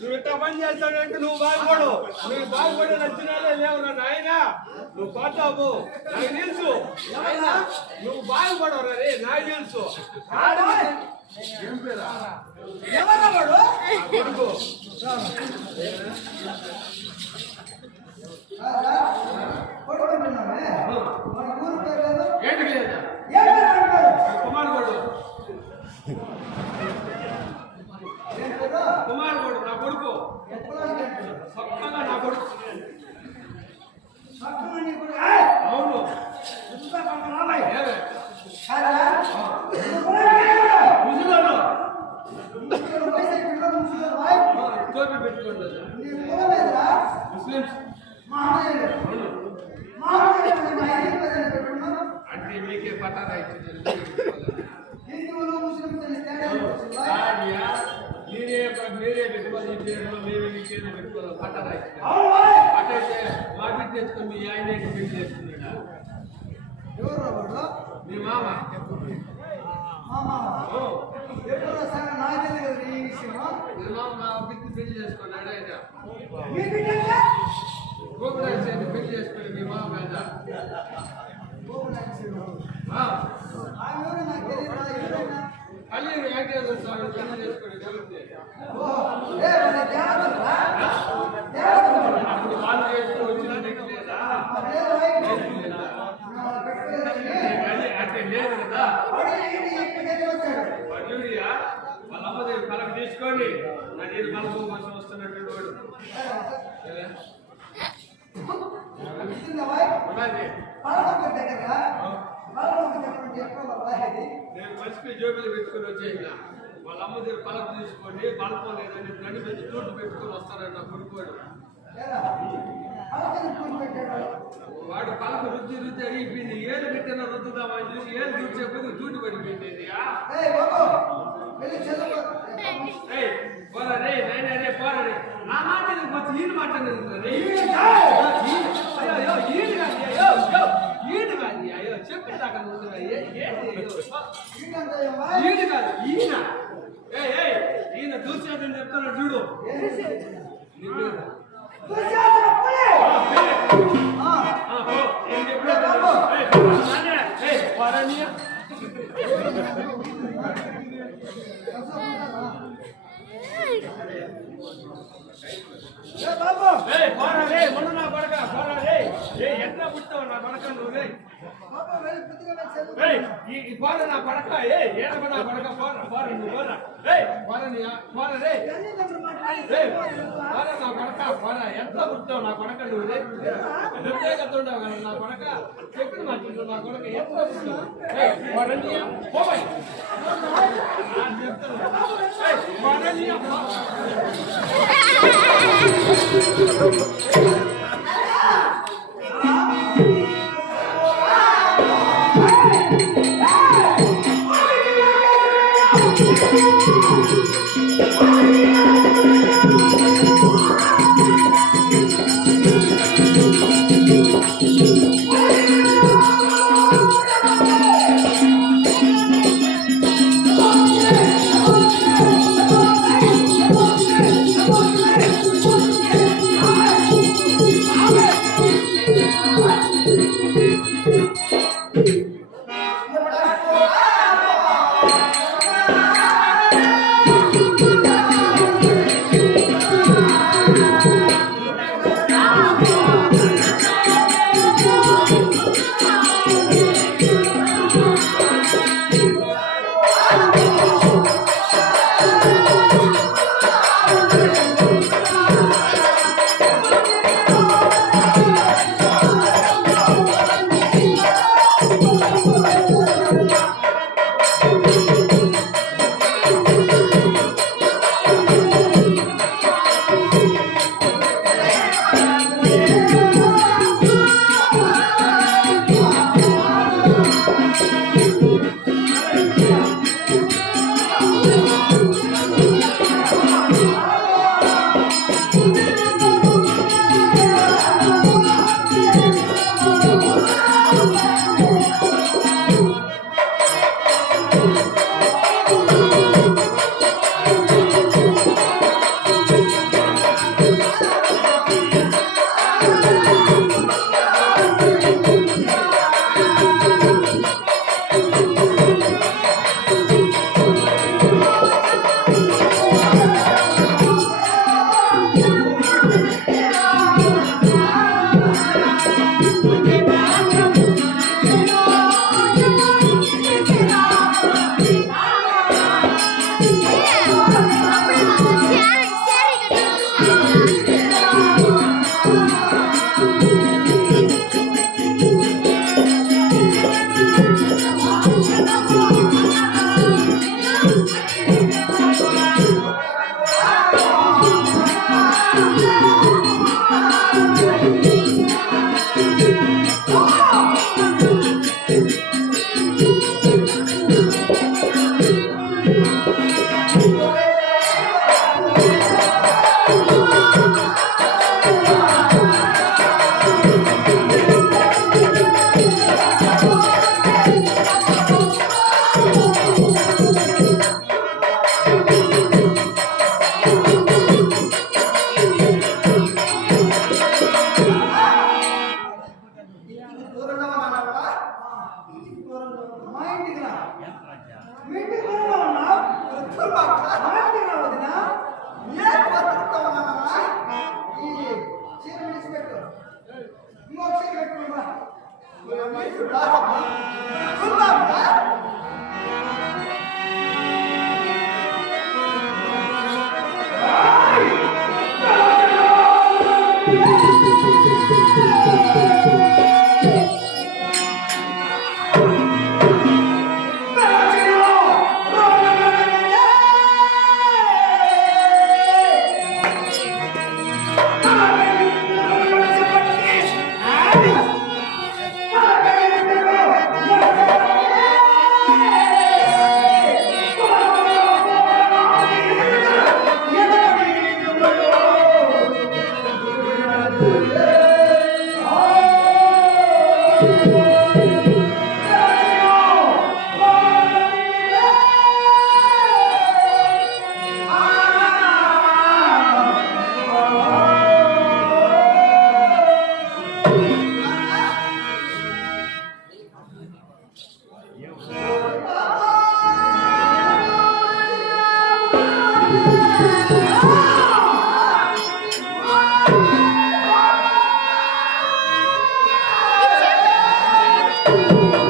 నువ్వు ఇంత పని చేస్తానంటే నువ్వు బాగుపడు. నువ్వు బాగుపడే నచ్చినాలే లేవురా నాయన. నువ్వు పోతావు, నాకు తెలుసు. నువ్వు బాగుపడవురా రే, నాకు తెలుసు. ఏం పేరా కొడుకు? ఏంటి లేదా కుమారుడు? కుమారుడు నా కొడుకు. సొంతంగా నా కొడుకు. అవును. టోపీ పెట్టుకోండి. ముస్లిమ్స్ అంటే మీకే పట్టారా ఇచ్చింది? మీరే పెట్టుకోవాలి. పేరులో మేమే మీకేదో పెట్టుకోవాలి. పట్టారా ఇచ్చింది అట్టయితే మా బిడ్డ తెచ్చుకొని మీ ఆయన బిడ్డ చేస్తున్నాడు. మీ మామ పెళ్లి చేసుకున్నాడు. గోకులాన్ని పెళ్లి చేసుకుని మీ మామ మీద అల్లి వెంకటేశ్వర స్వామి పెళ్లి చేసుకుని జరిగితే అప్పుడు వాళ్ళు చేస్తూ వచ్చిన లేదా అంటే లేదు కదా. వాళ్ళ అమ్మదేవి కలకు తీసుకోండి. నా నేను కలకు కోసం వస్తున్నటువంటి వాడు నేను మనిషికి జోబులు పెట్టుకుని వచ్చేసిన. వాళ్ళ అమ్మదేవి కలకు తీసుకోండి. బలపం లేదని నడి పెట్టి చోటు పెట్టుకుని వస్తారని నా కొడుకోడు. వాడు పలకు రుద్ది రుద్ది అడిగిపోయింది. ఏడు పెట్టిన రుద్దుదామని చూసి ఏడు రుచి కొద్ది చూటు పడిపోయింది. పోరా రే నైనా రే పోరా రే. నా మాట వచ్చి ఈడు మాట్లాడేది. ఈడు కాదు అయ్యో చెప్పేదాకా ఈడు కాదు ఈయన. ఈయన దూసేదని చెప్తున్నాడు చూడు. పోరా రే మొన్న నా పడక పోరా రే ఎట్లా పుట్టావు నా పడక నువ్వు రే పోరా నా పడక ఏడవ నా పడక పోరా పోరా నువ్వు పోరా పోరా రే పోరా నా పడక పోరా ఎట్లా పుట్టావు నా పడక నువ్వు రే ప్రత్యేకత ఉండవు కదా నా పడక చెప్పిన మాట నా కొడక ఎట్లా పుట్టావు పోబాయి ఆ